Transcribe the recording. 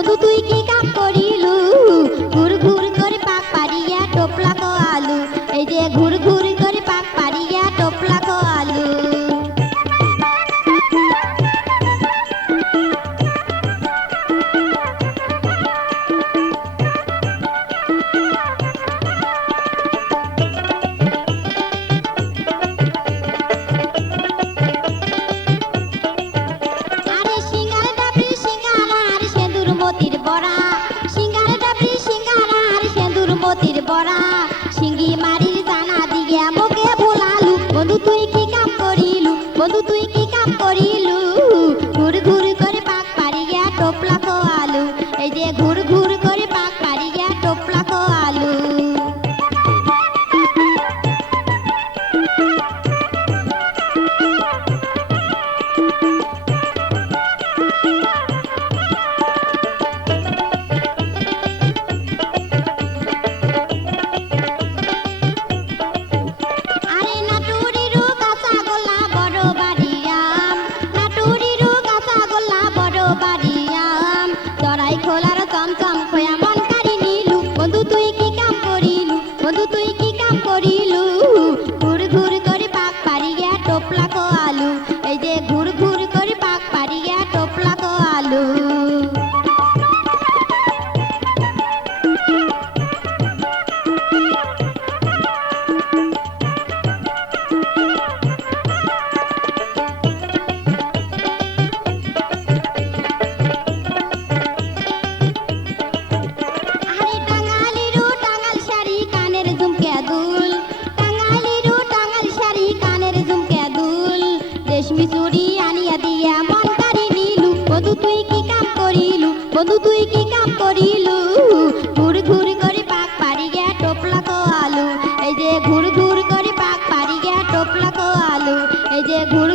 বন্ধু তুই কি কাম করিলু ঘুর ঘুর করে পাক পারিয়া টোপলা কো আলু এই যে ঘুর ঘুর করে পাক পারিয়া টোপলা কো আলু আরে সিঙ্গার ডাবরি সিঙ্গারা আর সেঁদুর মতির বড়া সিঙ্গার ডাবরি সিঙ্গারা আর সেঁদুর মতির বড়া সিঙ্গি মারির জানা দিয়া মোকে ভোলালু বন্ধু তুই কি কাম করিলু বন্ধু তুই কি কাম করিলু ঘুর ঘুর করে পাক পারিয়া টোপলা কো আলু এই যে ঘুর ঘুর করে পাক পারিয়া টোপলা কো আলু আরে নাটুরিরু কাঁচা গোল্লা বড় বাড়িয়াম নাটুরিরু কাঁচা গোল্লা বড় বাড়িয়াম চড়াই খোলার চমচম খোয়া মন কারি নিলু বন্ধু তুই কি কাম করিলু বন্ধু তুই কি কাম করিলু ঘুর ঘুর করে পাক পারিয়া টোপলা কো আলু এই যে ঘুর ঘুর করে পাক পারিয়া টোপলা কো আলু আরে টাঙ্গালিরু টাঙ্গাল শাড়ি কানের ঝুমকে দুল টাঙ্গালিরু টাঙ্গাল শাড়ি কানের ঝুমকে দুল রেশমি চুড়ি আনিয়া দিয়া মন কারি নিলু বন্ধু তুই কি কাম করিলু বন্ধু তুই কি কাম করিলু ঘুর ঘুর করে পাক পারিয়া টোপলা কো আলু এই যে ঘুর ঘুর করে পাক পারিয়া টোপলা কো আলু এই যে ঘুর